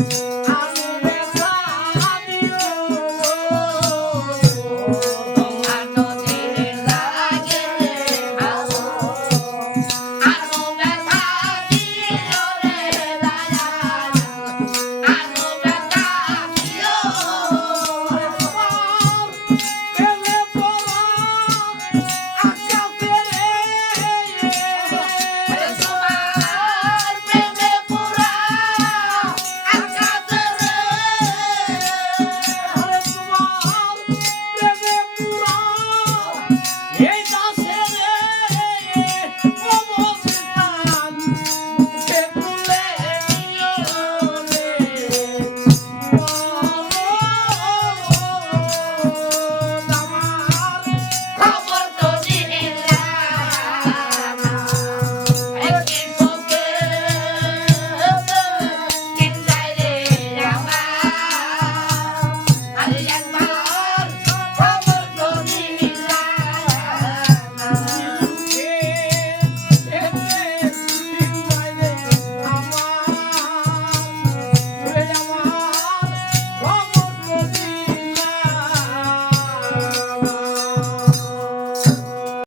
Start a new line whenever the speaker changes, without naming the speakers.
Thank mm -hmm. you. Yeah.